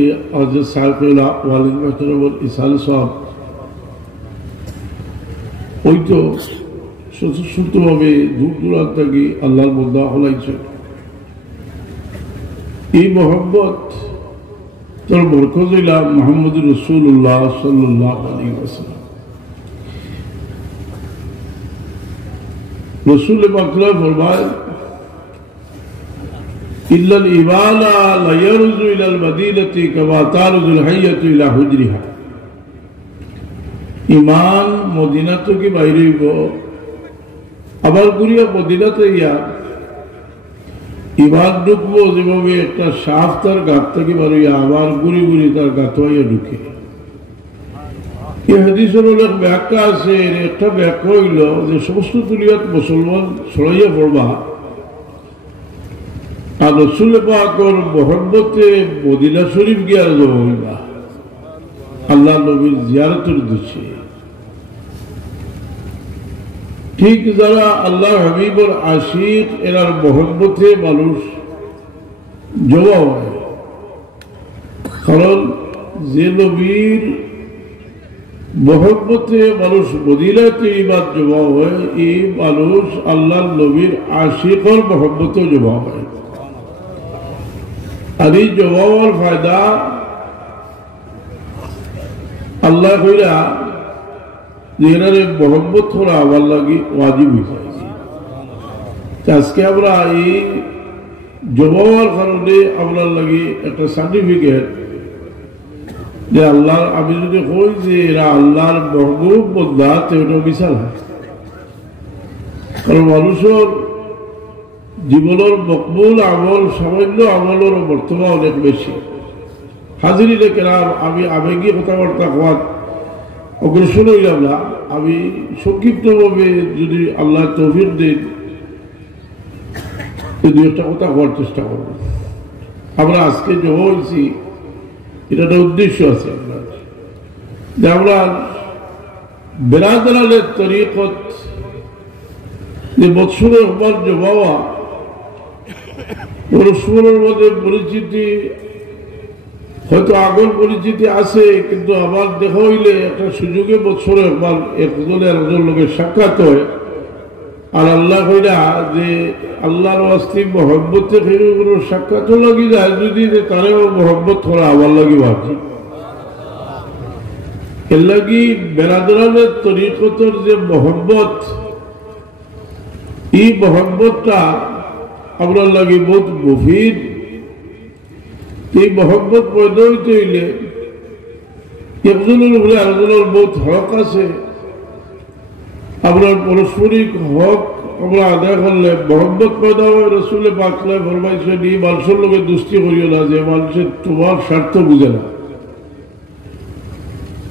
हज़रत साहिब वालिद मोहतरम इसाल साहब ওই তো সুস্থভাবে দূর দূরান্ত থেকে আল্লাহর বন্দা হলাইছে এই মোহাম্মত তোর বরকত হইলা মুহাম্মদুর রাসূলুল্লাহ সাল্লাল্লাহু আলাইহি ওয়াসাল্লাম রাসূল পাক ফরমায় ইল্লাল ইবালা লা ইয়ারজু ইলাল মাদিনাতি কামা তারজুল হাইয়াতু ইলা হুজরিহা ইমান মদিনা থেকে বাইরে হইব আবার ঘুরিয়া মদিনাতে ইয়া ইমান ঢুকবো যেভাবে একটা সাপ তার গাত থেকে বাড়িয়া আবার ঘুরি ঘুরি তার গাত হইয়া ঢুকে এই হাদিসের অনেক ব্যাখ্যা আছে একটা ব্যাখ্যা হইল যে সমস্ত দুনিয়াত মুসলমান ছড়াইয়া পড়বা আর রাসূল পাকের মহব্বতে মদিনা শরীফ গিয়া জমা হইবা আল্লাহ নবীর জিয়ারতের উদ্দেশ্যে ঠিক যারা আল্লাহ হাবিবর আশিক এরার মহব্বতে মানুষ জমা হয় কারণ যে নবীর মহব্বতে মানুষ মদিনাতে ইমান জমা হয় এই মানুষ আল্লাহ নবীর আশিকর মহব্বতে জমা হয় আর এই জমা হওয়ার ফায়দা আল্লাহ কইরা যেখানে মোহাম্মদ করা আমার লাগে ওয়াজিব হয়েছে আজকে আমরা এই জমা হওয়ার কারণে আপনার লাগে একটা সার্টিফিকেট যে আল্লাহর আমি যদি কই যে এরা আল্লাহর মহবুব বন্দা ওটা বিশাল হয় কারণ মানুষের জীবনের মকবুল আমল সামান্য আমলের বর্তমান অনেক বেশি হাজিরি কেরাম আমি আবেগী কথাবার্তা হওয়ার অগ্রসর হইলাম না আমি সংক্ষিপ্তভাবে যদি আল্লাহ তৌফিক দেন দুই একটা কথা হওয়ার চেষ্টা করব আমরা আজকে জমা হয়েছি এটা একটা উদ্দেশ্য আছে আপনার যে আমরা বেরাদারের তরিকত যে বৎসরে একবার জমা হওয়া পরস্পরের মধ্যে পরিচিতি হয়তো আগর পরিচিতি আছে কিন্তু আবার দেখা হইলে একটা সুযোগে বছরে একবার একজনের একজন লোকের সাক্ষাৎ হয় আর আল্লাহ কইরা যে আল্লাহর ওয়াস্তে মহব্বতে কোনো সাক্ষাৎও লাগি যায় যদি তারে মহব্বত করা আবার লাগি ভাবছি এর লাগি বেরাদরানের তরিকতর যে মহব্বত এই মহব্বতটা আপনার লাগে বহুত গভীর এই মহব্বত পয়দা হইতে হইলে একজনের উপরে আরেকজনের বহুত হক আছে আপনার পারস্পরিক হক আমরা আদায় করলে মহব্বত পয়দা হয় রাসূলে পাক ফরমাইছেন এই মানুষের লোকে দুষ্টি করিও না যে মানুষের তোমার স্বার্থ বুঝে না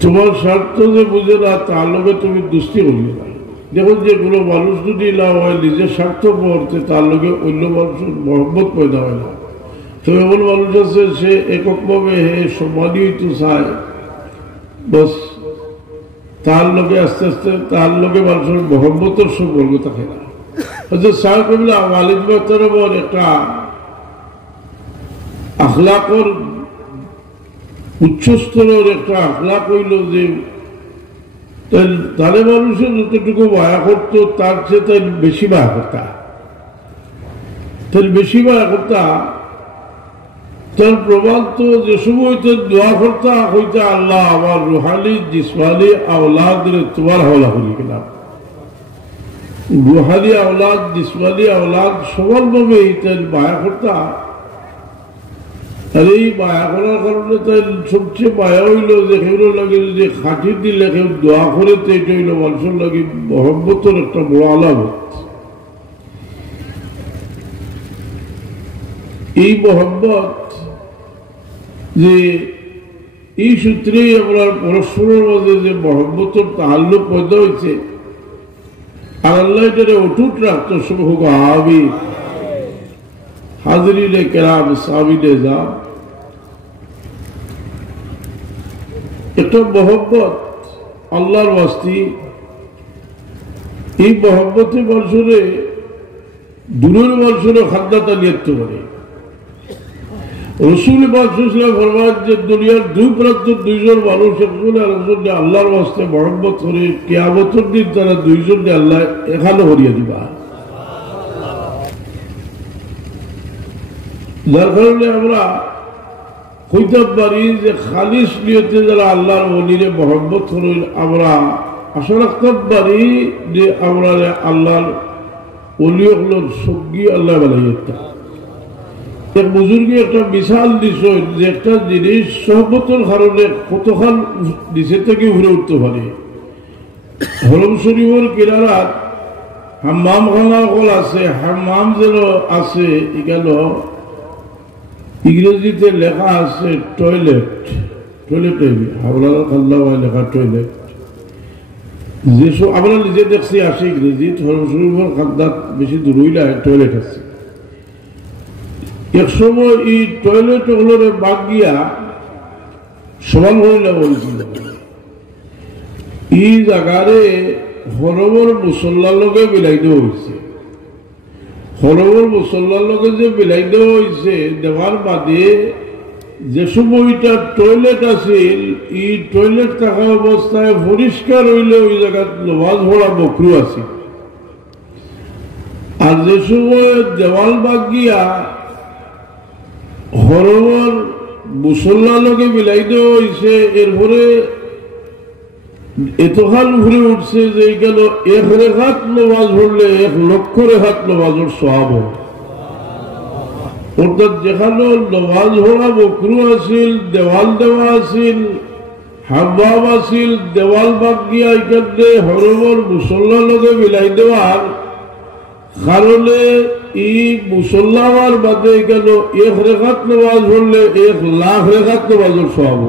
তোমার স্বার্থ যে বুঝে না তার লোকে তুমি দুষ্টি করিও না দেখুন যে কোনো মানুষ যদি না হয় নিজের স্বার্থ পড়তে তার লোকে অন্য মানুষের মহব্বত পয়দা হয় না তো এমন মানুষ আছে সে এককভাবে সম্মানই হইতে চায় বস তার লোকে আস্তে আস্তে তার লোকে মানুষের মহব্বতের সম্পর্ক থাকে না সাহেব ওয়ালিদ মোহতরমের একটা আখলাকর উচ্চ স্তরের একটা আখলাক হইল যে তাহলে মানুষের যতটুকু মায়া করত তার চেয়ে তাই বেশি মায়া করতা তাহলে বেশি মায়া করতা তার প্রমাণ তো যে সময় তো দোয়া করতা হইতা আল্লাহ আমার রুহানি জিসমানি আওলাদ তোমার হাওলা করি গেলাম রুহানি আওলাদ জিসমানি আওলাদ সমানভাবে তাই মায়া করতা আর এই মায়া করার কারণে তাই সবচেয়ে মায়া হইল যে কেউ লাগে যদি খাঁটি দিলে কেউ দোয়া করে তো এটা হইল মানুষের লাগে মহব্বতের একটা বড় আলামত এই মহব্বত যে এই সূত্রেই আমরা পরস্পরের মধ্যে যে মহব্বতের তাল্লুক পয়দা হয়েছে আর আল্লাহ এটারে অটুট রাখতো সব হোক আবি হাজরিনে কেরাম সাবিনে যান একটা মহব্বত আল্লাহর ওয়াস্তে এই মহব্বতে মানুষের দূরের মানুষের খাদ্যতা নিয়ত করে রসুল পাক সাল্লাল্লাহু ফরমান যে দুনিয়ার দুই প্রান্তের দুইজন মানুষ একজনে আরেকজনকে আল্লাহর ওয়াস্তে মহব্বত করে কিয়ামতের দিন তারা দুইজনকে আল্লাহ এখানে হরিয়ে দিবা। যার কারণে আমরা কইতে পারি যে খালিস নিয়তে যারা আল্লাহর ওলিরে মহব্বত করেন আমরা আশা রাখতে পারি যে আমরা আল্লাহর ওলি হলোর সঙ্গী আল্লাহ বানাইতা। এক বুজুর্গে একটা বিশাল দিছে যে একটা জিনিস সহবতের কারণে কতখান নিচে থেকে ঘুরে উঠতে পারে। হরম শরীফের কিনারাত হাম্মাম খানা হল আছে, হাম্মাম যেন আছে এখানে ইংরেজিতে লেখা আছে টয়লেট, টয়লেট আপনার আল্লাহ লেখা টয়লেট। যেসব আমরা নিজে দেখছি আসে ইংরেজি হরম শরীফের খাদ্যাত বেশি দূর হইলে টয়লেট আছে। এক সময় এই টয়লেট হলোর বাগ গিয়া সমান হইলে বলছিল এই জায়গারে হরমর মুসল্লার লগে মিলাই দেওয়া হয়েছে। হরমর মুসল্লার লগে যে মিলাই দেওয়া হয়েছে দেওয়ার বাদে যে সময়টা টয়লেট আছিল এই টয়লেট থাকা অবস্থায় পরিষ্কার হইলে ওই জায়গায় নামাজ পড়া বকরু আছে। আর যে সময় দেওয়াল বাগ গিয়া হরমর মুসল্লার লগে মিলাই দেওয়া হয়েছে এরপরে এতখান ঘুরে উঠছে যে গেল এক রেখাত নামাজ পড়লে 1,00,000 রেখাত নামাজের সওয়াব। অর্থাৎ যেখানে নামাজ পড়া বকরু আছিল, দেওয়াল দেওয়া আছিল, হাম্মাম আছিল, দেওয়াল বাগ গিয়া এখানে হরমর মুসল্লার লগে মিলাই দেওয়ার কারণে এই মুসল্লার বাদে গেল 1 রেখাত নামাজ পড়লে 1,00,000 রেখাত নামাজের সওয়াব।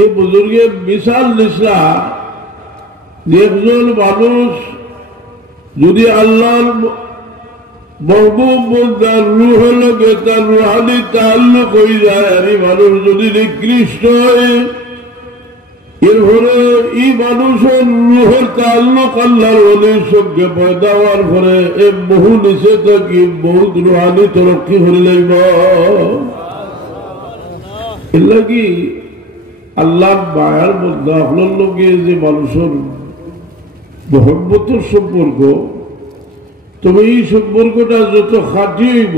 এই বুজুর্গের বিশাল নিশা যে একজন মানুষ যদি আল্লাহর মহবুব তার রূহের লগে তার রুহানি তাআল্লুক হয়ে যায়, আর এই মানুষ যদি নিকৃষ্ট হয় এরপরে এই মানুষের রুহের তাআল্লুক আল্লাহর ওলির সঙ্গে পয়দা হওয়ার পরে এ বহু নিচে থাকি বহুত রুহানি তরক্কি করে যাইব। এর লাগি আল্লাহর মায়ার মধ্যে আপনার লগে যে মানুষের মহব্বতের সম্পর্ক, তবে এই সম্পর্কটা যত খাঁটি হইব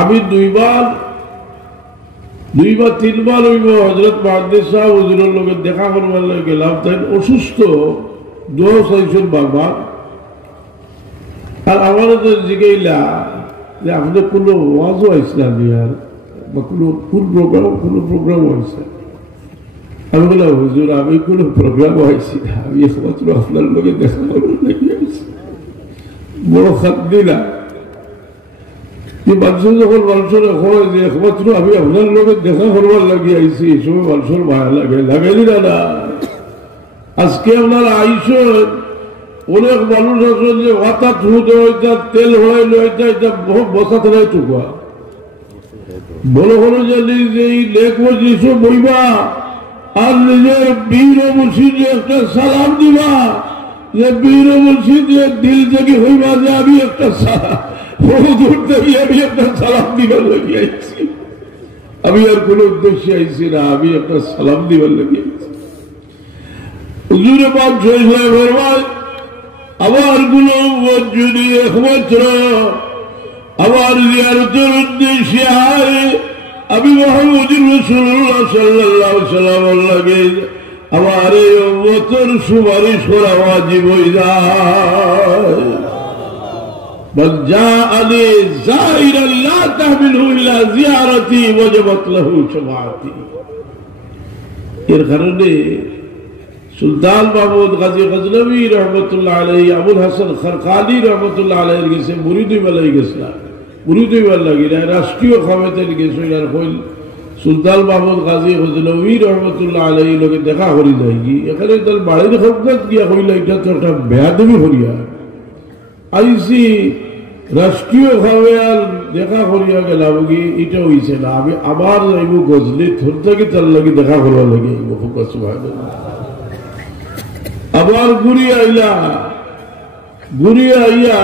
আমি দুইবার 3বার হইব হযরত মুহাদ্দিস সাহেব হুজুরের লগে দেখা করবার লাগে গেলাম। তাই অসুস্থ, দোয়া চাইছেন বাবা। আর আমার তো জিগাইলা যে আপনাদের কোনো ওয়াজও আইসলা আর বা কোনো প্রোগ্রাম হয়েছে। আমি বললাম হুজুর আমি কোনো প্রোগ্রামও আইসি না, আমি একমাত্র আপনার লোকে দেখা করবো নাকি আইসি। বড় খাত দিলা মানুষের যখন মানুষের হয় যে একমাত্র আমি আপনার লোকে দেখা করবার লাগিয়ে আইসি, এই সময় মানুষের মায়া লাগে, লাগাইলি না। আজকে আপনারা আইসেন অনেক মানুষ আছে যে হঠাৎ হুদে হইতা তেল হইলে হইতা এটা বসাতে নাই টুকা বলো হলো জানি যে এই লেখ মজলিস বইবা আর নিজের বীর মুর্শিদে একটা সালাম দিবা, যে বীর মুর্শিদে দিল থেকে হইবা যে আমি একটা আমি একটা সালাম দিবার লেগে আইছি। আমি আর কোন উদ্দেশ্যে আইছি না, আমি একটা সালাম দিবার লেগে আইছি। হুজুরে পাক সহিহ আমার গুলো যদি একমাত্র আমার জিয়ারতের উদ্দেশ্যে আয় আমি মুহাম্মদুর রাসূলুল্লাহ সাল্লাল্লাহু আলাইহি ওয়াসাল্লাম লাগে আমার এই উম্মতের সুপারিশ করা ওয়াজিব হয়ে যায়। মান জাআনি যায়িরান লা তাহমিলহু ইলা জিয়ারাতি ওয়াজাবাত লাহু শাফাআতি। এর কারণে সুলতান মাহমুদ গাজী গজনবী রহমতুল্লাহ আলাইহি আবুল হাসান খরকালি রহমতুল্লাহ আলাইহির গেছে মুরিদ হইবার গেছিলাম, মুরিদ হইবার লাগিলা রাষ্ট্রীয় ক্ষমতায় গেছিল। আর হইল সুলতান মাহমুদ গাজী গজনবী রহমতুল্লাহ আলাইহির লগে দেখা করি যায় কি এখানে তার বাড়ির খবরাত গিয়া হইল এটা তো একটা বেয়াদবি করিয়া আইসি রাষ্ট্রীয় ভাবে আর দেখা করিয়া গেলাম কি এটা হইছে না। আমি আবার যাইব গজলি থর থেকে তার লগে দেখা করবার লাগে আবার ঘুরি আইলা ঘুরিয়ে আইয়া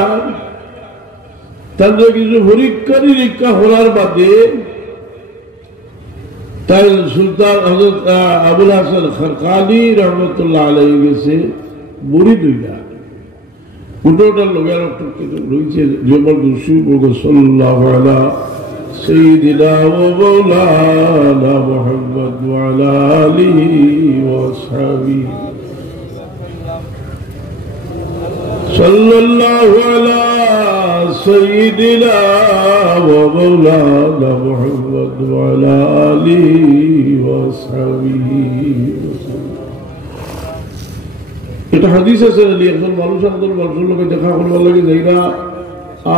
তাদের কিছু পরীক্ষা নিরীক্ষা করার বাদে তাই সুলতান হযরত আবুল হাসান খারকানি রহমতুল্লাহ আলাইহি গেছে মুরিদ হইয়া কোনোটার লোকের রয়েছে জবরদস্তি সাল্লাল্লাহু আলা সাইয়্যিদিনা ওয়া মাওলানা মুহাম্মদ ওয়া আলা আলিহি ওয়া আসহাবিহি সাল্লাল্লাহু আলা সাইয়্যিদিনা ওয়া মাওলানা মুহাম্মদ ওয়া আলা আলিহি ওয়া আসহাবিহি। এটা হাদিস আছে একজন মানুষ মানুষের লোকে দেখা করবার লাগে যাইরা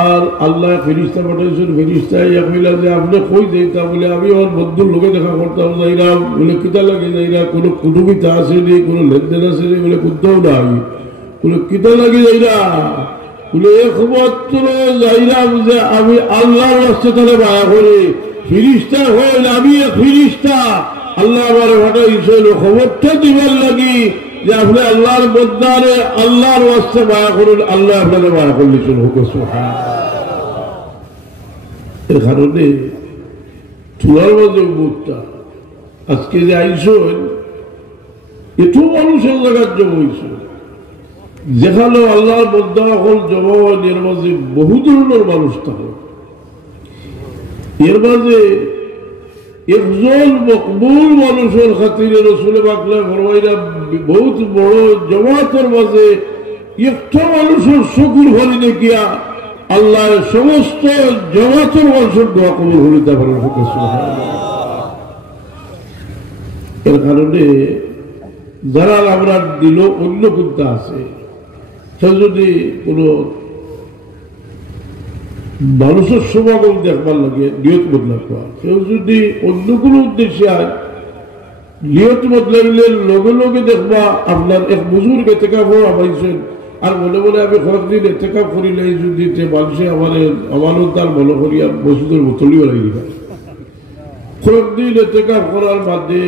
আর আল্লাহ ফেরিস্তা পাঠাইছেন ফেরিস্তা কইলা যে আপনি কই যাইতা বলে আমি আমার বন্ধুর লোকে দেখা করতাম যাইরা বলে কিতা লাগে যাইরা কোনো কুটুমিতা আসেনি কোনো লেনদেন আসেনি বলে কোথাও নাই বলে কিতা লাগে যাইরা বলে একমাত্র যাইরা বুঝে আমি আল্লাহর রাস্তা তাহলে মায়া করি ফিরিস্তা হইল আমি এক ফিরিস্তা আল্লাহ আমার পাঠাইছেন খবরটা দিবার লাগি যে আপনি আল্লাহর বন্দারে আল্লাহর ওয়াস্তে মায়া করুন আল্লাহ আপনাকে মায়া করলে চলুক। এর কারণে চুলার মাঝে মুখটা আজকে যে আইসন এত মানুষের জায়গার জমা হয়েছে যেখানে আল্লাহর বন্দা হল জমা হয় এর মাঝে বহু ধরনের মানুষ থাকে এর মাঝে একজন মকবুল মানুষের খাতিরে রাসূল পাকলা ফরমাইরা বহুত বড় জমাতের মাঝে একটা মানুষের শুকর হলি দেখিয়া আল্লাহ সমস্ত জমাতের মানুষের দোয়া কবুল হলিতে পারেন। এর কারণে যারা আমরা দিল অন্য কোনটা আছে সে যদি কোন মানুষের সমাগম দেখবার লাগে নিয়ত বদলা করা কেউ যদি অন্য কোনো উদ্দেশ্যে আয় নিয়ত বদলাইলে লগে লগে দেখবা আপনার এক বুজুর্গ এতেকাফ পাইছেন আর মনে মনে আমি কয়েকদিন এতেকাফ করিলে যদি মানুষে আমারও তার মনে করি আর মসজিদের বোতলিও লাগি না কয়েকদিন এতেকাফ করার বাদে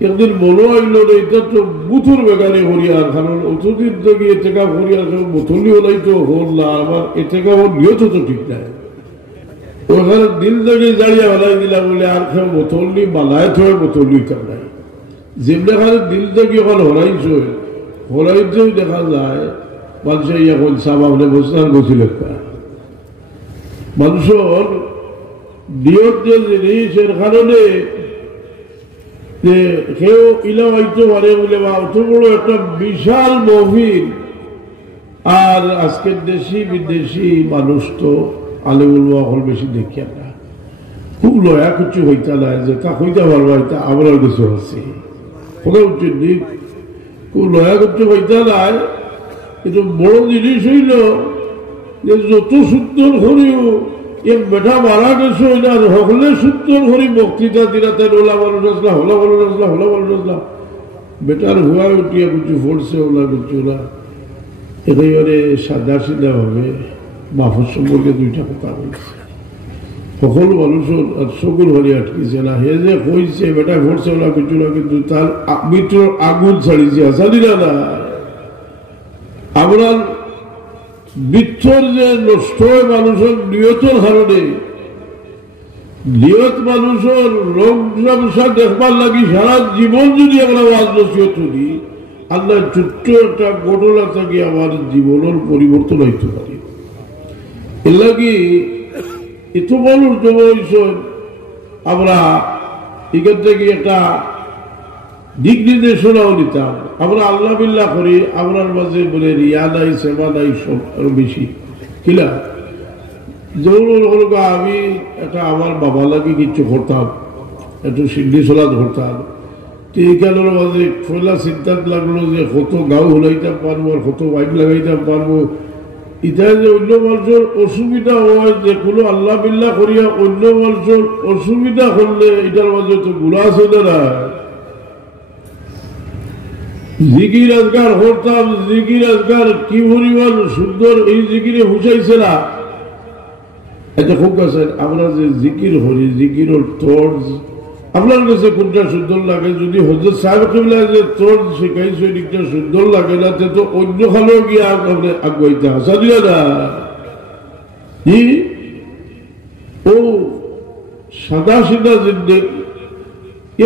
একদিন মনে হইল এটা তো বুথুর বেগানে হরিয়ার কারণ অতদিন থেকে এতেকাফ হরিয়ার বোতলি হলাই তো হল না আমার এতেকাফ নিয়ত তো ঠিক নাই ওখানে দিল থেকে দাঁড়িয়ে হলাই দিলাম বলে আর কেউ বোতলি মালায় থয়ে বোতলি কাটাই যেমনি দিল থেকে ওখানে হরাইতেও দেখা যায় মানুষের এখন সাবাবনে বসনার গছিল মানুষের নিয়ত যে জিনিসের কারণে যে কেউ ইলা হইতে পারে বলে বা অত বড় একটা বিশাল মহফিল আর আজকের দেশি বিদেশি মানুষ তো আলেমুল হল বেশি দেখিয়া না খুব লয়া কিছু হইতা না যে তা হইতে পারবো এটা আমরা কিছু আছি কোথাও উচিত নেই খুব লয়া কিছু হইতা নাই কিন্তু বড় জিনিস হইল যে যত সুন্দর করিও এক বেটা মারা গেছে হলে সুন্দর করি বক্তৃতা দিলা তাই ওলা মানুষ আসলা হলা মানুষ আসলা হলা মানুষ আসলা বেটার হুয়া উঠিয়া কিছু ফোরছে ওলা কিছু না একেবারে সাদা সিধা ভাবে মাফর সম্পর্কে দুইটা কথা বলছে সকল মানুষের চকুর হলি আটকিছে না হে যে কইছে বেটা ফোরছে ওলা কিছু না কিন্তু তার মৃত্যুর আগুন ছাড়িছে আসালি না না আমরা বৃক্ষর যে নষ্ট হয় মানুষের নিয়তের কারণে নিয়ত মানুষের রোগ ব্যবসা দেখবার লাগি সারা জীবন যদি আমরা ওয়াজ নসিহত করি আল্লাহ ছোট্ট একটা ঘটনা থেকে আমার জীবনের পরিবর্তন হইতে পারে এর লাগি এত মানুষ জমা হয়েছে আমরা এখান থেকে একটা দিক নির্দেশনাও নিতাম আমরা আল্লাহ বিল্লাহ করি আমরার মাঝে বলে রিয়া নাই সেবা নাই সব আরো বেশি কিলা যেমন আমি একটা আমার বাবা লাগে কিচ্ছু করতাম একটু সিদ্ধি সলাদ করতাম এইখানের মাঝে পয়লা সিদ্ধান্ত লাগলো যে কত গাও হলাইতাম পারবো আর কত বাইক লাগাইতাম পারবো এটা যে অন্য মানুষের অসুবিধা হয় যে কোনো আল্লাহ বিল্লাহ করিয়া অন্য মানুষের অসুবিধা করলে এটার মাঝে তো গুণা আছে না জিকির আজগার করতাম জিকির আজগার কি পরিমাণ সুন্দর এই জিকিরে বুঝাইছে না এটা খুব কাছে আমরা যে জিকির করি জিকিরের তর্জ আপনার কাছে কোনটা সুন্দর লাগে? যদি হযরত সাহেব কিবলা যে তোর শিখাইছ দিকটা সুন্দর লাগে না, তো অন্য খালেও গিয়ে আপনি আগুয়াইতে আসা দিও না। ও সাদা সিধা জিন্দে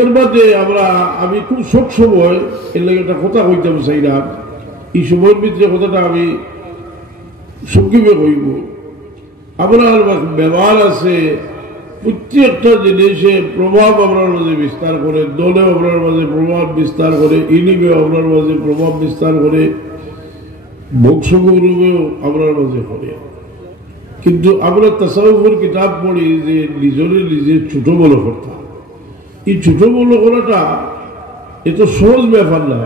এর মধ্যে আমি খুব সব সময় এর লাগে একটা কথা কইতাম চাইলাম, এই সময়ের ভিতরে কথাটা আমি সংক্ষেপে কইব। আমরা ব্যবহার আছে, প্রত্যেকটা জিনিসে প্রভাব আপনার মাঝে বিস্তার করে, দলে আপনার মাঝে প্রভাব বিস্তার করে, ইলিমে আপনার মাঝে প্রভাব বিস্তার করে, বংশগৌরবেও আপনার মাঝে করে। কিন্তু আমরা তাসাউফের কিতাব পড়ি যে নিজে ছোট বড় করতাম। এই ছোট বড় করাটা এত সহজ ব্যাপার না।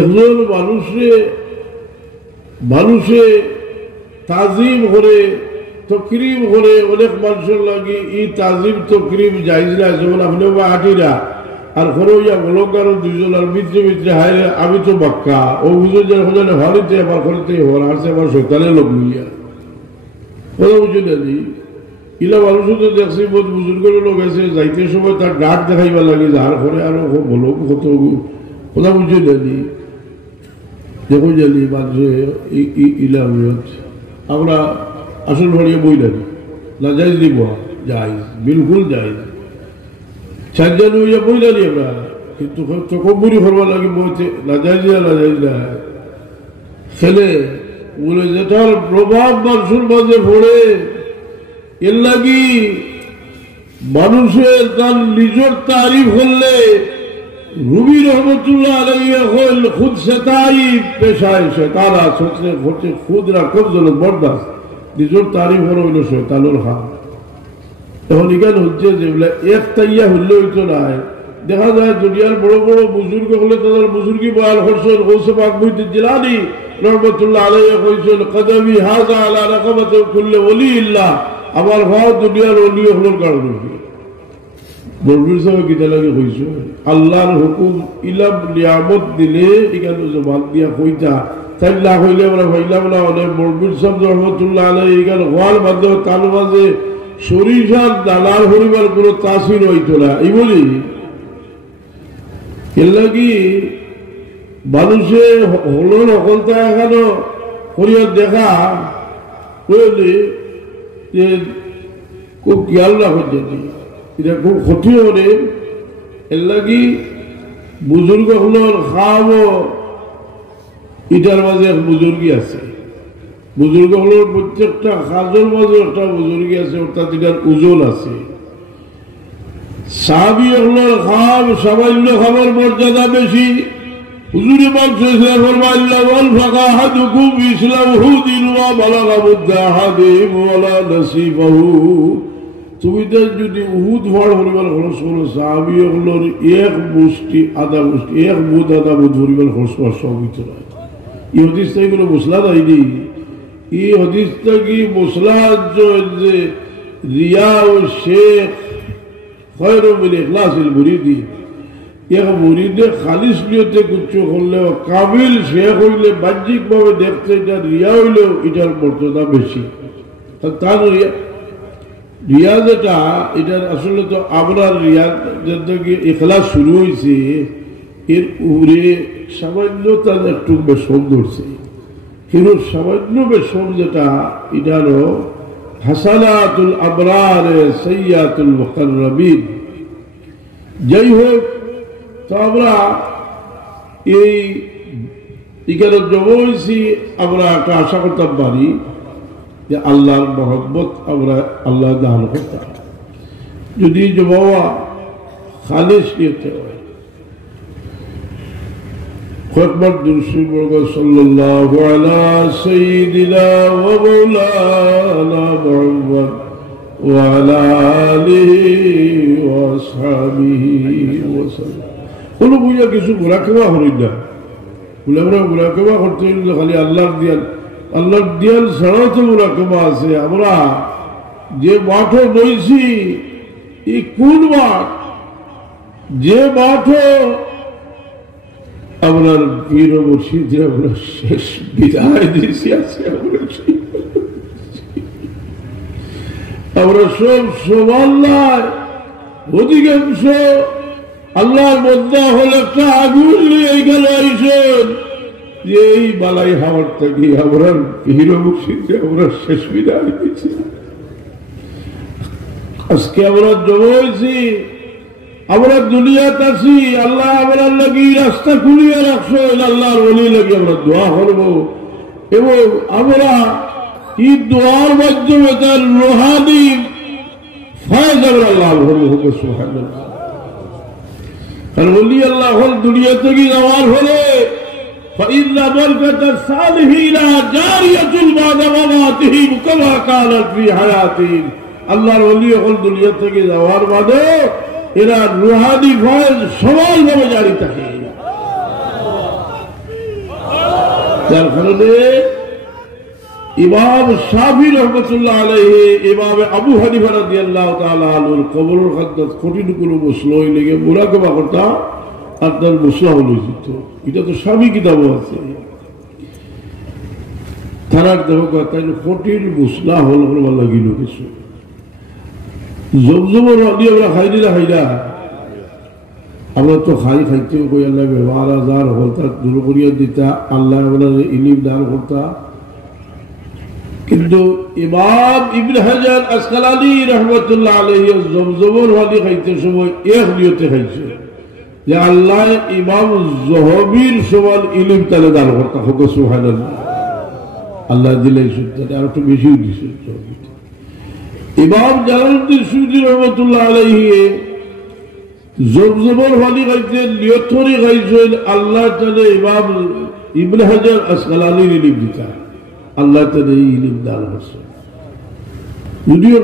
একজন মানুষে তাজিম করে তকরিম করে, অনেক মানুষের লাগে এই তাজিম তকরিম যাইজ না। যেমন আপনি বা আটিরা আর ঘরইয়া বলকার দুজন আর মিত্রে হায় আমি তো বাক্কা ও বুঝুন যে হরিতে আমার ঘরেতে হর আসছে আমার সৈতানের লোক লইয়া কথা বুঝুন না। ইলা মানুষ তো দেখছি বহুত বুজুর্গের লোক আছে, যাইতে সময় তার ডাক দেখাইবা লাগে যার ঘরে আরো বলো কত কথা বুঝুন না। দেখো জানি মানুষে ইলা আমরা আসল ভরিয়ে বই লাগে না, যাইজ দিব যাইজ, বিলকুল যাইজ। চারজন হইয়া বই জানি আমরা, কিন্তু চকবুরি করবার লাগে বইতে না যাইজ না ছেলে বলে যেটার প্রভাব মানুষের মাঝে পড়ে, এর লাগি মানুষের তার নিজের তারিফ করলে রুবি রহমতুল্লাহ আলাইহি হল খুদ সেতাই পেশায় সেতারা সোচে ঘটে খুদরা কবজল বরদাস্ত নিজের তারিফ হইল শয়তানের হাত। এখন এখানে হচ্ছে যেগুলা এক তাইয়া হইলে হইতো নাই। দেখা যায় দুনিয়ার বড় বড় বুজুর্গ হলে তাদের বুজুর্গি বয়াল করছেন। গৌসে পাক মুহিউদ্দিন জিলানী রহমতুল্লাহ আলাইহি কইছেন কদমি হাযা আলা রাকাবাতি কুল্লি ওলিল্লাহ, আমার ভাও দুনিয়ার ওলি হলোর কারণ। বলবির সাহেব কিতা লাগে কইছো আল্লাহর হুকুম ইলাম নিয়ামত দিলে এখানে জবান দিয়া কইতা তাই না হইলে আমরা হইলাম না। অনেক বলবির সাহেব রহমতুল্লাহ আলাইহি এখানে হওয়ার মাধ্যমে তার মাঝে সরিষার দানার হরিবার কোনো তাসির হইতো না। এই বলি এর লাগি মানুষে হলো নকলতা এখানে করিয়া দেখা বুঝলি যে খুব খেয়াল রাখতে, এটা খুব ক্ষতি হলে। এর লাগি বুজুর্গ হলোর খাওয়াবো, এটার মাঝে এক বুজুর্গি আছে। বুজুর্গ হলোর প্রত্যেকটা কাজের মাঝে একটা বুজুর্গি আছে, অর্থাৎ এটার ওজন আছে। সাহাবী হলোর খাওয়াব সামান্য খাবার মর্যাদা বেশি। হুজুরে পাক সাল্লাল্লাহু আলাইহি ওয়াসাল্লাম ফাকা হাদুকুম ইসলামহু দিনওয়া বালাগা মুদাহাদিম ওয়ালা নাসিবাহু। তুমি তো যদি উহুদ ভর পরিবার খরচ করো, সাহাবী হলোর এক মুষ্টি আধা মুষ্টি এক বুধ আধা বুধ পরিবার খরচ করার সমিত নয়। এই হদিসটা এগুলো মশলা দেয়নি। এই হদিসটা কি মশলা যে রিয়া ও শেখ খয়র মিন ইখলাসিল মুরিদি, এক মুরিদে খালিস নিয়তে কুচ্ছ করলেও কামিল শেখ হইলে বাহ্যিক ভাবে দেখতে এটা রিয়া হইলেও এটার মর্যাদা বেশি। তার রিয়া যেটা এটা আসলে তো আমরা রিয়া যেটা ইখলাস শুরু হয়েছে এর উপরে সামান্য তার একটু বেশম ধরছে। কিন্তু সামান্য বেশম যেটা এটা হলো হাসানাতুল আবরার সাইয়াতুল মুকাররাবিন। যাই হোক, তো আমরা এই এখানে জমা হয়েছি, আমরা একটা আশা করতে পারি যে আল্লাহর মহব্বত আমরা আল্লাহ দান করতাম যদি জমা খালিস নিতে হয়। خطبت درشی برگا صلی اللہ علی سیدنا و مولانا محمد وعلى آله وأصحابه وسلم। কোনো বুঝা কিছু মুরাকাবা করেন না, বলে আমরা মুরাকাবা করতে হলে খালি আল্লাহর দিয়াল ছাড়াও তো মুরাকাবা আছে। আমরা যে মাঠে বইছি এই কোন মাঠ, যে মাঠে আপনার পীর মুর্শিদে আমরা শেষ বিদায় দিয়েছি আছে, আমরা সব সমান নয়, অধিকাংশ আল্লাহর মধ্যে হল একটা আগুন নিয়ে গেল আইসেন যে এই বালাই হাওয়ার থাকি আমরা হিরো মুর্শিদকে আমরা শেষ বিদায় দিয়েছি। আজকে আমরা জমা হয়েছি, আমরা দুনিয়াতে আছি, আল্লাহ আমরা লাগি রাস্তা খুলিয়ে রাখছো, আল্লাহর বলি লাগি আমরা দোয়া করবো এবং আমরা এই দোয়ার মাধ্যমে তার রুহানি ফয়েজ আমরা লাভ হবো। সুবহানাল্লাহ। আর বলি আল্লাহ হল দুনিয়া থেকে যাওয়ার হলে فإن بركة الصالحين جارية بعد مماتهم كما كانت في حياتهم। আল্লাহর ওলি হল দুনিয়া থেকে যাওয়ার বাদে এরা রুহানি ফয়েজ সমানভাবে জারি থাকে। যার কারণে ইমাম শাফি রহমতুল্লাহ আলাইহি ইমাম আবু হানিফা রাদিয়াল্লাহু তাআলা আনহুর কবরের খাদ্দাত কঠিন কোনো মসলাই লেগে মুরাকাবা করতা আর তার মসলা হল যেত। এটা তো স্বামী কিতাবও আছে, তারার দেখো তাই কঠিন মসলা হল করবার লাগিল কিছু জমজমের রাদি আমরা খাইলি না খাইলা, আমরা তো খাইতে কই আল্লাহ ব্যবহার আজার হল তার দূর করিয়া দিতা, আল্লাহ ইলিম দান করতা। কিন্তু ইমাম ইবনে হাজার আসকালানী রহমতুল্লাহ আলাইহি জমজমের রাদি খাইতে সময় এক নিয়তে খাইছে যে আল্লাহ ইমাম যহবীর সমান ইলিম তালে দান করতা। হোক সুবহানাল্লাহ। আল্লাহ দিলে আর একটু বেশি দিছে। ইমাম জালালউদ্দিন সুয়ুতী রহমতুল্লাহ আলাইহি জমজমের পানি খাইছেন, নিয়ত করে খাইছেন আল্লাহ তাআলা ইমাম ইবনে হাজার আসকালানীর ইলিম দিতা, আল্লাহ তাআলা এই ইলিম দান করছে। যদিও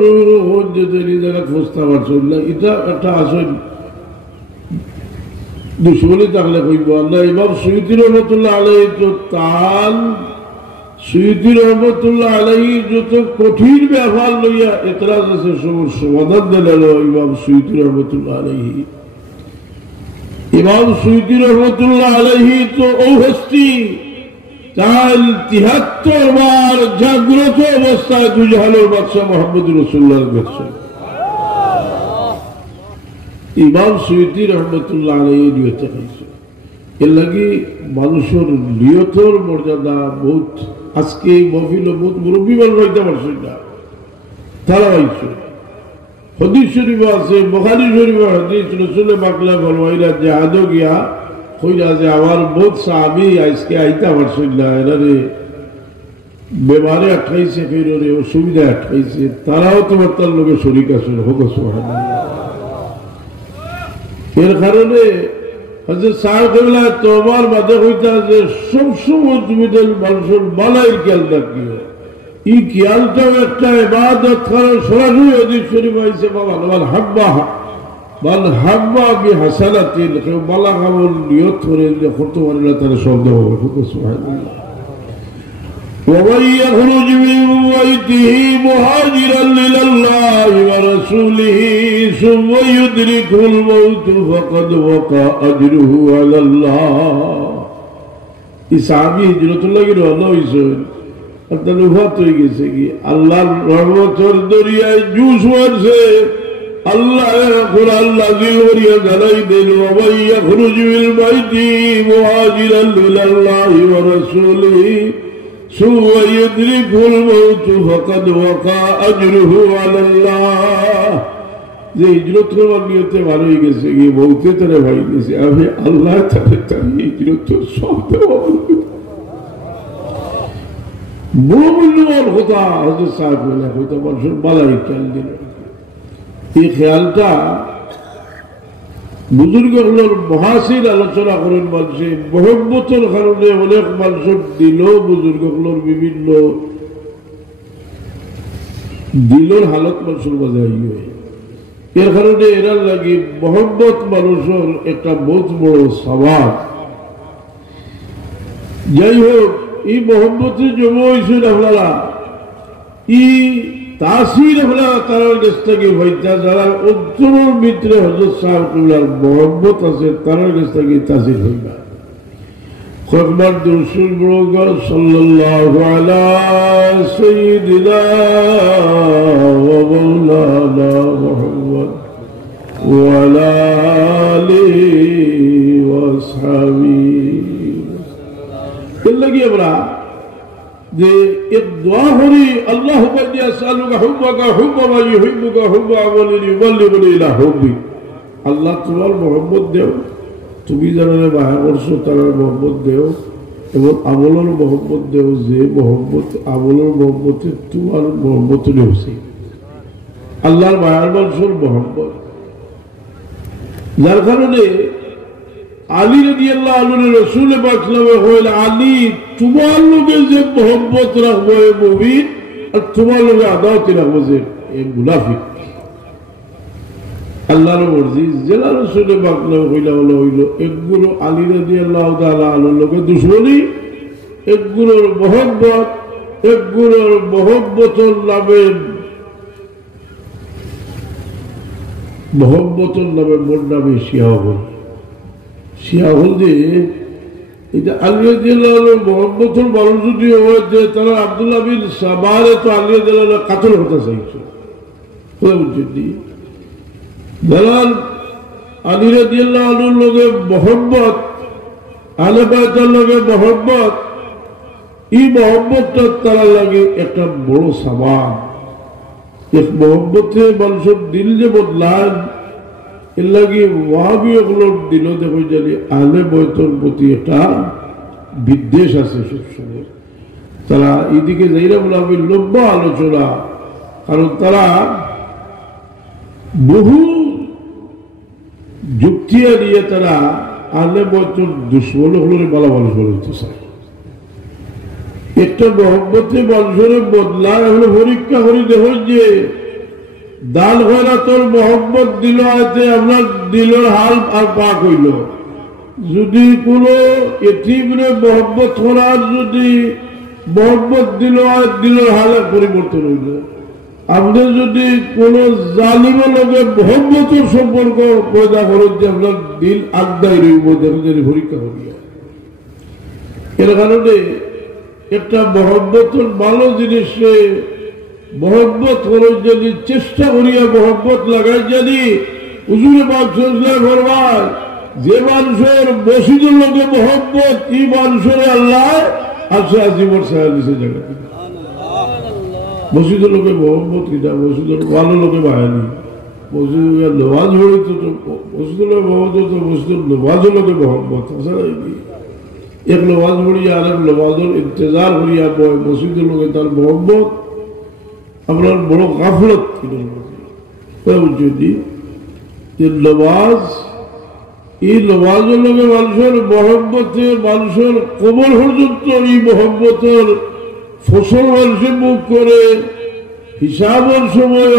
জায়গা খোঁজতে পারছেন না, এটা একটা আসেন দুশ্মনী থাকলে কইব আল্লাহ ইমাম সুয়ুতী রহমতুল্লাহ আলাইহি তো তাল সুয়ুতী রহমতুল্লাহ আলাইহি যত কঠিন ব্যবহার লইয়া এতরাজ আছে সবর সমাধান দিল ইমাম সুয়ুতী রহমতুল্লাহ আলাইহি। ইমাম সুয়ুতী রহমতুল্লাহ আলাইহি তো ও হস্তি তাল ৭৩ বার জাগ্রত অবস্থায় দুজাহানের বাদশাহ মুহাম্মদ রাসূলুল্লাহ দেখছেন। ইমাম সুয়ুতী রহমতুল্লাহ আলাইহি নিয়তে খাইছে। এর লাগি মানুষের নিয়তর মর্যাদা বহুত। আজকে মহফিল বহুত মুরব্বী মানুষ হইতে পারছেন না, তারা হইছে। হাদিস শরীফ আছে, বুখারী শরীফে হাদিস রাসূলে পাকলা ফরমাইলা যে আদো গিয়া কইরা যে আমার বহুত সাহাবী আজকে আইতে পারছেন না, এরারে বেমারে আটকাইছে, ফেররে অসুবিধা আটকাইছে, তারাও তোমার তার লোকে শরীক আছেন। হোক সুবহানাল্লাহ। এর কারণে হযরত সাহেব তোমার বাদে হইতা যে সবসময় তুমি মানুষের বালাই খেয়াল রাখিও। এই খেয়ালটাও একটা ইবাদত করার সরাসরি হাদিস শরীফ আইছে মান হাব্বা বিহাসানাতিন, কেউ বালা কামল নিয়ত করে করতে পারে না তার শব্দ হবে। সুবহানাল্লাহ। ومن يخرج من بيته مهاجرا إلى الله ورسوله ثم يدركه الموت فقد وقع أجره على الله। এই সাহাবী হিজরতুল্লাহ কি রওনা হইছেন, আপনার উফাত হয়ে গেছে কি আল্লাহর রহমতের দরিয়ায় জুস মারছে। আল্লাহ কোরআন নাযিল করিয়া জানাই দেন ومن يخرج من بيته مهاجرا إلى الله ورسوله ثم يدركه الموت فقد وقع أجره على الله। যে হিজরত করবার নিয়তে ভালো হয়ে গেছে গিয়ে বলতে তারা ভাই গেছে, আমি আল্লাহ তাদের তার হিজরত সব দেওয়া বড় মূল্যবান কথা। হযরত সাহেব হইতে মানুষের বালাই খেয়াল দিল। এই খেয়ালটা বুজুর্গগুলোর মহাসির আলোচনা করেন। মানুষে মহব্বতের কারণে অনেক মানুষের দিল বুজুর্গগুলোর বিভিন্ন দিলের হালত মানুষের মাঝে আইয়ে। এর কারণে এরা লাগে মহব্বত মানুষের একটা বহুত বড় স্বভাব। যাই হোক, এই মহব্বতে জমা হয়েছেন আপনারা, এই তাসির আপনারা তার কাছ থেকে হইতা যারা অন্তরের ভিতরে হযরত সাহেবুল্লাহর মহব্বত আছে তার কাছ থেকে তাসির হইবা। কয়েকবার দুরূদ পড়ো সাল্লাল্লাহু আলা সাইয়্যিদিনা ওয়া মাওলানা وعلى آله وأصحابه لگی আমরা যে এক দোয়া করি আল্লাহুম্মা ইন্নী আসআলুকা হুব্বাকা হুব্বা মান ইউহিব্বুকা হুব্বা আমালিন ইউবাল্লিগুনি ইলা হুব্বি। আল্লাহ তোমার মহব্বত দেও, তুমি যারা বাহা করছো তার মহব্বত দেও এবং আমলের মহব্বত দেও, যে মহব্বত আমলের মহব্বতে তোমার মহব্বত হয়েছে আল্লাহর বাহার মানুষের মহব্বত। যার কারণে আলী রাদিয়াল্লাহু আনহু রাসূল পাক সাল্লাল্লাহু আলাইহি ওয়া সাল্লাম আলী তোমার লোকে যে মহব্বত রাখবো এ মুমিন, আর তোমার লোকে আদাওয়াতি রাখবো যে এ মুনাফিক। আল্লাহর মর্জি জেলা রাসূল পাক সাল্লাল্লাহু হইল একগুলো আলী রাদিয়াল্লাহু তাআলা আনহুর লোকে দুশমনী, একগুলোর মহব্বত, একগুলোর মহব্বতের নামে মোর নামে শিয়া হল। শিয়া হল যে এটা আলী রাদিয়াল্লাহু আনহুর মহব্বতের মানুষ যদি হয় যে তারা আব্দুল্লাহ বিন সাবারে তো আলী রাদিয়াল্লাহু আনহু কাতল হতে চাইছে, বুঝছেন? যারা আলী রাদিয়াল্লাহু আনহুর লগে মহব্বত, আহলে বাইতের লগে মহব্বত, এই মহব্বতটা তারা লাগে একটা বড় সাবান। এক মহব্বতে মানুষের দিল যে বদলান, এর লাগে ওয়াহাবি এগুলোর দিল দেখো জানি আহলে বাইতের প্রতি একটা বিদ্বেষ আছে সবসময়। তারা এইদিকে যাইরা বলে আমি লম্বা আলোচনা, কারণ তারা বহু যুক্তি নিয়ে তারা আহলে বাইতের দুশমন হলে ভালো মানুষ বলতে চায়। একটা মহব্বতে মানুষের বদলায় হলে পরীক্ষা করি দেখো যে দান হয়না তোর মহব্বত দিল আছে আপনার দিলের হাল আর পাক হইল। যদি কোনো এতিমরে মহব্বত করার যদি মহব্বত দিল আর দিলের হাল পরিবর্তন হইল। আপনি যদি কোন জালিমের লগে মহব্বতের সম্পর্ক পয়দা করেন যে আপনার দিল আড্ডায় রইব, দেখেন পরীক্ষা করিয়া। এর কারণে একটা মহব্বতের ভালো জিনিসে মহব্বত করার যদি চেষ্টা করিয়া মহব্বত লাগাই জানি হুজুরে পাক সাল্লাল্লাহু ফরমায় যে মানুষের মসজিদের লোকে মহব্বত, এই মানুষের আল্লাহ আছে আজীবন ছায়া দিছে জায়গাতে। মসজিদের লোকে মহব্বত কিনা মসজিদের ভালো লোকে বাহানি, মসজিদের নমাজ পড়িত মসজিদের লোকে মহব্বত, তো মসজিদের নমাজের লোকে মহব্বত। তাছাড়া এক নমাজ পড়িয়া আর এক নমাজের ইন্তজার করিয়া মসজিদের লোকে তার মহব্বত আপনার বড় গাফলত যদি নমাজ, এই নমাজের লোকে মানুষের মহব্বতে মানুষের কবর পর্যন্ত এই মহব্বতের ফসল মানুষের মুখ করে, হিসাবের সময়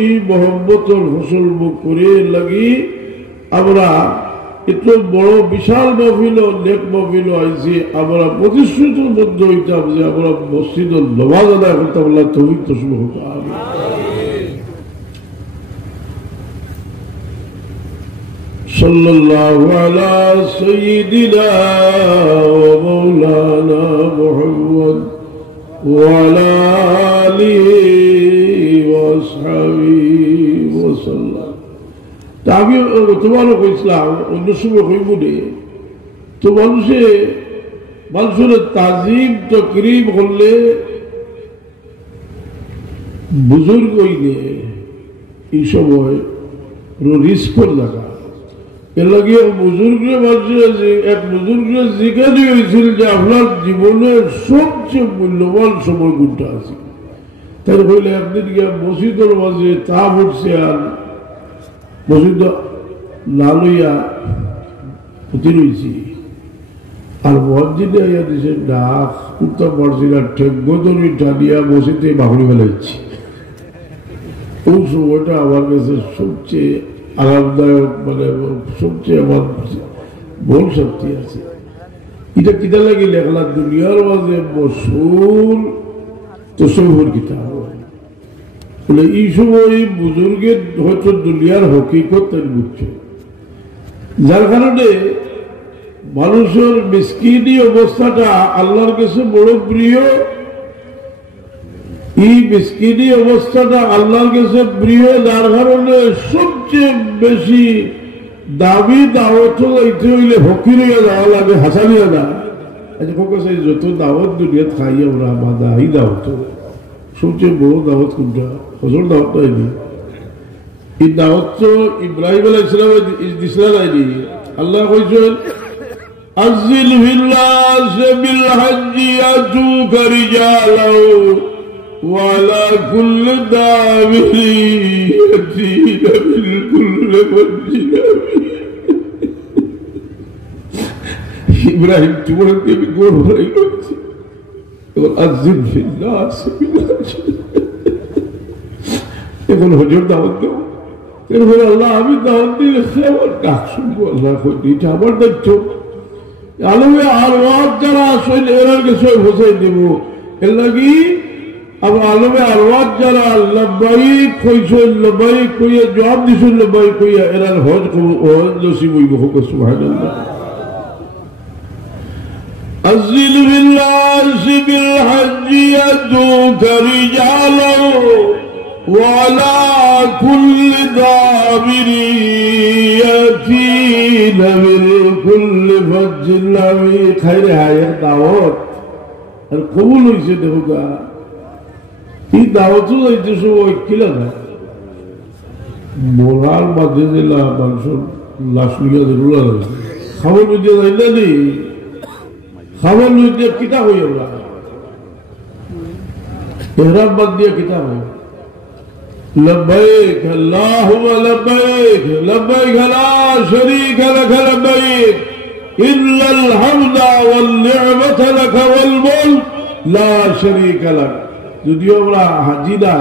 এই মহব্বতের ফসল মুখ করে লাগি আমরা এত বড় বিশাল মহফিল নেক মহফিল আইছি। আমরা প্রতিশ্রুতির মধ্যে হইতাম যে আমরা মসজিদের নমাজ আদায় করতাম। আল্লাহ তৌফিক তসবিহ হোক। সাল্লাল্লাহু আলা সাইয়্যিদিনা ওয়া মাওলানা মুহাম্মদ ওয়া আলা আলিহি ওয়া আসহাবিহি ওয়া সাল্লাম। আমি তোমারও কইছিলাম অন্য সময় হইব রে, তো মানুষের তাজিম তকরিম করলে বুজুর্গ হইলে এই সময় রিস্কর জায়গা। এর লাগে বুজুর্গের মানুষের এক বুজুর্গের জিজ্ঞাসা হয়েছিল যে আপনার জীবনের সবচেয়ে মূল্যবান সময় কোনটা আছে। তাই হইলে একদিন গিয়ে মসজিদের মাঝে তা উঠছে আর মসজিদ না লইয়া পুঁতি রয়েছি, আর মসজিদে আইয়া দিছে ডাক উঠতে পারছি না, ঠেঙ্গি টানিয়া মসজিদে বাহুড়ি ফেলাইছি। ওই সময়টা আমার কাছে সবচেয়ে আরামদায়ক, মানে সবচেয়ে আমার বল শক্তি আছে। এটা কিতা লাগে লেখলা দুনিয়ার মাঝে মশহুর তসব্বুর কিতাব বলে এই সময় বুজুর্গের হয়তো দুনিয়ার হকিকত তাই বুঝছে। যার কারণে মানুষের মিসকিনি অবস্থাটা আল্লাহর কাছে বড় প্রিয়। এই মিসকিনি অবস্থাটা আল্লাহর কাছে প্রিয়, যার কারণে সবচেয়ে বেশি দাবি দাওয়াত হইতে হইলে ফকির হইয়া যাওয়া লাগে, হাসানিয়া না। আচ্ছা যত দাওয়াত দুনিয়াত খাই আমরা বাধা এই দাওয়াত সবচেয়ে বড় দাওয়াত কোনটা? ফসল দাওয়াত হয়নি। এই দাওয়াত তো ইব্রাহিম আলাইহিস সালাম দিছিলেন আইনি। আল্লাহ কইছেন আজিল ফিল্লাস বিল হজ্জি আতুকা রিজালাও ওয়া আলা কুল্লি দামিরি ইয়াতিনা মিন কুল্লি ফজ্জিন। ইব্রাহিম তোমাকে গোল হয়ে গেছে। আজিল ফিল্লাস বিল হজ্জি, এখন হুজুর দাওয়াত দাও। এরপরে আল্লাহ আমি দাওয়াত দিলে আমার ডাক শুনবো। আল্লাহ এটা আমার দায়িত্ব। আলমে আরওয়াত যারা আসলে এরার কাছে বসাই দেব। এর লাগি আবার আলমে আরওয়াত যারা লব্বাইক কইছেন, লব্বাইক কইয়া জবাব দিছেন, লব্বাইক কইয়া এরার হজ নসিব হইব। হোক সুবহানাল্লাহ। আজিল বিল্লাহি বিল হজ্জি ইয়াতুকা রিজালাও وعلى كل ضامر يأتين من كل فج عميق। خير হায়ের দাওয়াত আর কবুল হইছে। দেখো এই দাওয়াতও যাইতে সময় কিলা না মোরাল মাঝে জেলা মানুষের লাশ লইয়া রুলা লাগে খাবার লইয়া যাই না নি, খাবার লইয়া কিতাব হই আমরা এহরাম বাদ দিয়া কিতাব হয়। لبيك اللهم لبيك لبيك لا شريك لك لبيك إلا الحمد والنعمة لك والملك لا شريك لك। যদিও আমরা হাজি না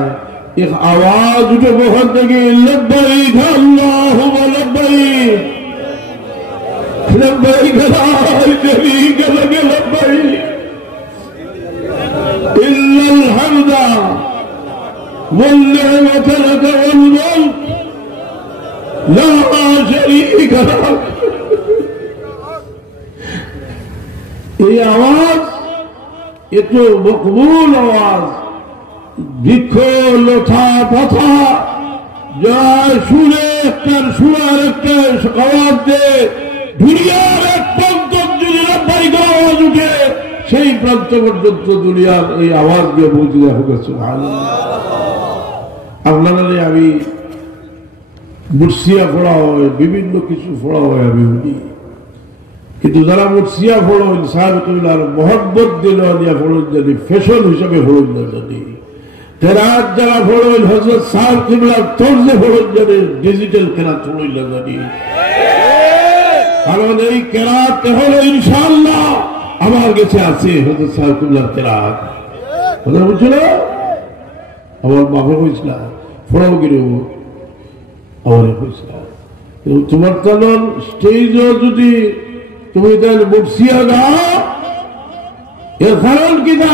এক আওয়াজ উঠে বহার থেকে لبيك اللهم لبيك لبيك لا شريك لك لبيك إلا الحمد والنعمة لك والملك لا شريك لك। এই আওয়াজ এত মকবুল আওয়াজ, বৃক্ষ লোথা পাথা যা শুনে একটার শোনার একটা আওয়াজ দে, দুনিয়ার এক প্রান্ত যদি লব্বাইক আওয়াজ উঠে সেই প্রান্ত পর্যন্ত দুনিয়ার এই আওয়াজ দিয়ে পৌঁছে দেওয়া হবে। সুবহানাল্লাহ। আপনারা আমি মুর্শিয়া পড়া হয়, বিভিন্ন কিছু পড়া হয় আমি উনি, কিন্তু যারা মুর্শিয়া পড়েন সাহেব মহব্বত দিল নিয়ে পড়েন জানি, ফ্যাশন হিসাবে পড়েন না জানি, কেরাত যারা পড়েন হযরত সাহেব কিবলার তর্জে পড়েন জানি, ডিজিটাল কেরাত পড়েন না জানি। কারণ এই কেরাত হলো ইনশাআল্লাহ আমার কাছে আছে হযরত সাহেব কিবলার কেরাত। কথা বুঝছিল? আমার বাবা হয়েছিল ফোড়াও গিরে আমার হয়েছিল। তোমার কারণ স্টেজও যদি তুমি তাহলে বক্সিয়া গাও, এর কারণ কিনা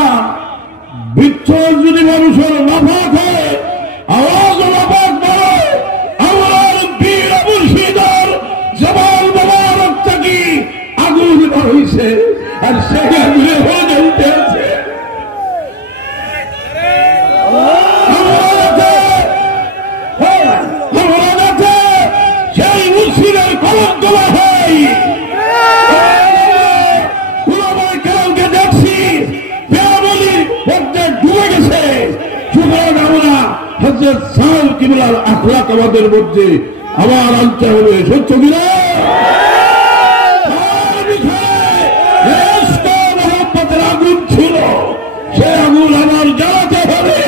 বৃক্ষ যদি মানুষের নাফাক হয়, আওয়াজ নাফাক বড়, আমার বীর মুর্শিদার জবান মোবারক থেকে আগুন হয়েছে আর সে আগুনে হয়ে জ্বলতে আছে। আমাদের মধ্যে আবার আনতে হবে, সত্য কিনা? আগুন ছিল, সে আগুন আমার জ্বালাতে হবে।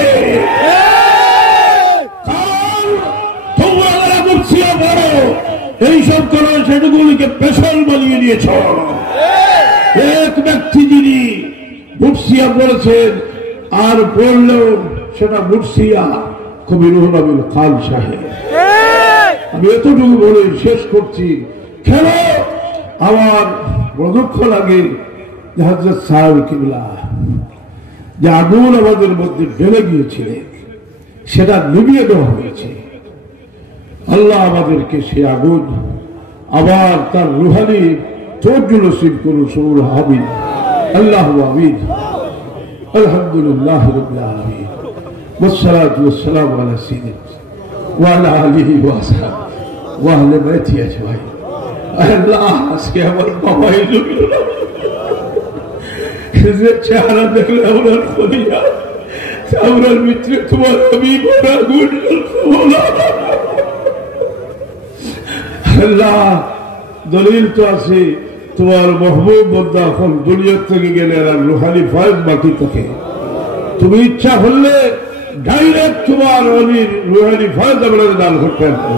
তোমরা যারা মুর্শিয়া পড়ো এইসব করো, সেগুলিকে পেশল বানিয়ে দিয়েছ। এক ব্যক্তি যিনি মুর্শিয়া পড়েছেন আর পড়লেও সেটা মুর্শিয়া কবি রুহুল আমিন খান সাহেব। আমি এতটুকু বলে শেষ করছি। কেন আমার বড় দুঃখ লাগে যে হযরত সাহেব কিবলা যে আগুন আমাদের মধ্যে জ্বলে গিয়েছিলেন সেটা নিভিয়ে দেওয়া হয়েছে। আল্লাহ আমাদেরকে সে আগুন আবার তার রুহানি তওয়াজ্জুহ নসিব করুন। আমিন, আল্লাহু আমিন। अल्हम्दुलिल्लाह रब्बिल आलमीन वस्सलातु वस्सलामु अला सय्यिदिना व अला आलिहि व असहाबिहि व अहले बैति अजमाइन। अल्लाह আজকে আমার বাবাই জুগলো যে চেহারা দেখলে আমার ফরিয়া আমার মিত্র তোমার আমি বড় গুণ আল্লাহ দলিল তো আছে তোমার महबूब बंदा এখন দুনিয়া থেকে গেলে আর রূহানি ফয়েজ বাকি থাকে। তুমি ইচ্ছা করলে ডাইরেক্ট তোমার ওলির রূহানি ফয়েজ আমরা দান করতে পারো।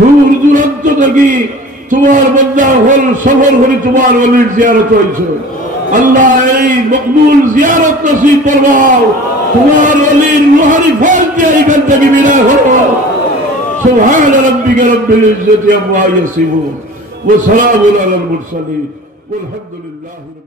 দূর দূরান্ত থেকে তোমার বন্দা হল সফর করে তোমার ওলির জিয়ারত হয়েছে। আল্লাহ এই মকবুল জিয়ারত নসিব ফরমাও। তোমার ওলির রূহানি ফয়েজ দিয়ে এখান থেকে বিদায় করো। সুবহান রাব্বিকা রব্বিল ইজ্জাতি আম্মা ইয়াসিফুন ওয়া সালামুন আলাল মুরসালিন ওয়ালহামদুলিল্লাহি